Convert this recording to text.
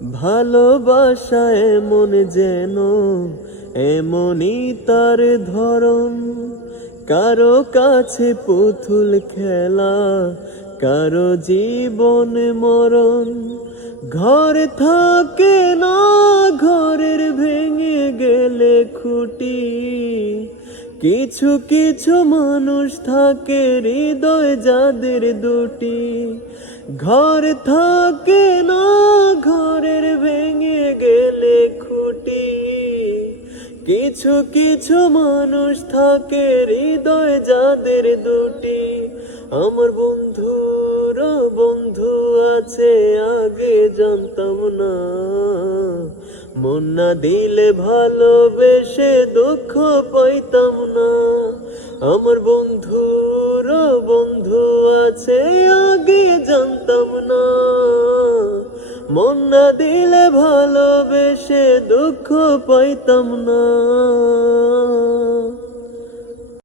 ভালোবাসা এমন যেন এমনই তার ধরন, কারো কাছে পুতুল খেলা, কারো জীবন মরণ। ঘর থাকে না, ঘরের ভেঙে গেলে খুঁটি, কিছু কিছু মানুষ থাকে হৃদয় যাদের দুটি। ঘর থাকে না, ঘরের ভেঙে গেলে খুঁটি, কিছু কিছু মানুষ থাকে হৃদয় যাদের দুটি। আমার বন্ধুর বন্ধু আছে আগে জানতাম না, মন না দিলে ভালোবেসে দুঃখ পাইতাম না। আমার বন্ধুর বন্ধু আছে আগে জানতাম না, মন না দিলে ভালোবেসে দুঃখ পাইতাম না।